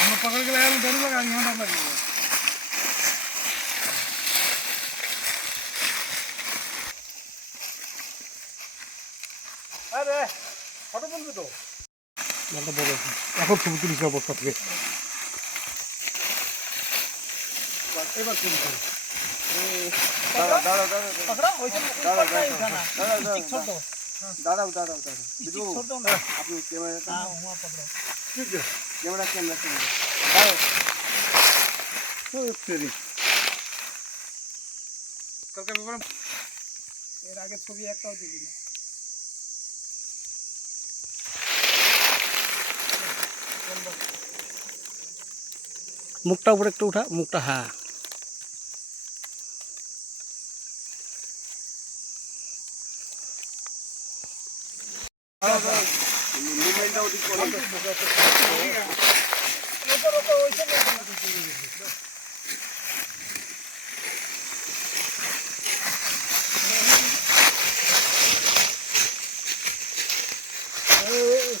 আমরা পকড় গেলে আর ধরে লাগা আমি ঘন্টা লাগবে আরে ফটো বলবি তো নাটা বড় এখন ছবি তুলিস না বস্তা থেকে এবার তুলি দাঁড়াও দাঁড়াও দাঁড়াও পকড়া ওইটা দাঁড়াও দাঁড়াও ঠিক ছোট দাঁড়াও দাঁড়াও দাঁড়াও বিদু আপনি ক্যামেরাটা হ্যাঁ ওয়া পকড়ো ঠিক আছে ক্যামেরা দাও তো তেরি কালকে ব্যাপারে এর আগে ছবি একটাও দিবি না মুখটা উপরে একটু উঠা মুখটা হ্যাঁ মোবাইলটাও দিক করে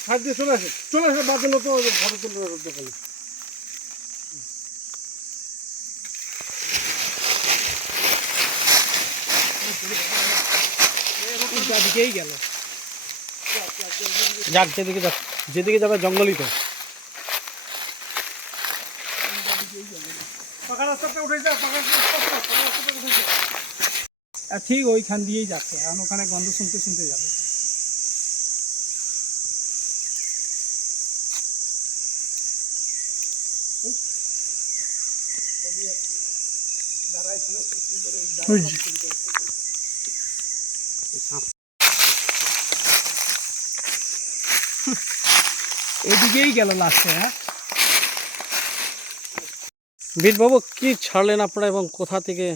সাইড দিয়ে চলে আসে বাদল তো ফটো তুলে দোকানে দিকেই গেল যাক যেদিকে যাবে জঙ্গলই তো পাকা রাস্তাতে উঠে যা পাকা রাস্তাতে উঠে যা ঠিক ওইখান দিয়েই যাচ্ছে এখন ওখানে গন্ধ শুনতে শুনতে যাবে এদিকেই গেল লাস্টে হ্যাঁ বীরবাবু কি ছাড়লেন আপনারা এবং কোথা থেকে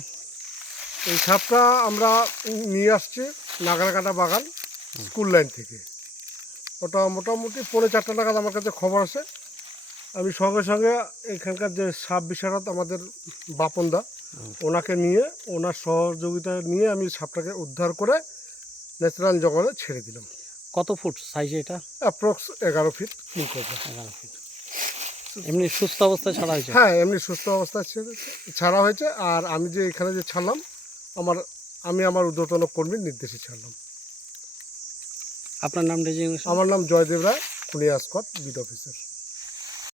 এই সাপটা আমরা নিয়ে আসছি নাগারকাটা বাগান স্কুল লাইন থেকে ওটা মোটামুটি 4:30 নাগাদ আমার কাছে খবর আসে আমি সঙ্গে সঙ্গে এখানকার যে সাপ বিশারদ আমাদের বাপনদা ওনাকে নিয়ে ওনার সহযোগিতা নিয়ে আমি সাপটাকে উদ্ধার করে ন্যাচারাল জঙ্গলে ছেড়ে দিলাম কত ফুট সাইজে এটা অ্যাপ্রক্স 11 ফিট কিংকবরা 11 ফিট এমনি সুস্থ অবস্থায় ছাড়া হয়েছে হ্যাঁ এমনি সুস্থ অবস্থায় ছাড়া হয়েছে আর আমি যে এখানে যে ছাড়লাম আমি আমার ঊর্ধ্বতন কর্মীর নির্দেশে ছাড়লাম আপনার নাম আমার নাম জয়দেব রায় খুনিয়া স্কট বিড অফিসার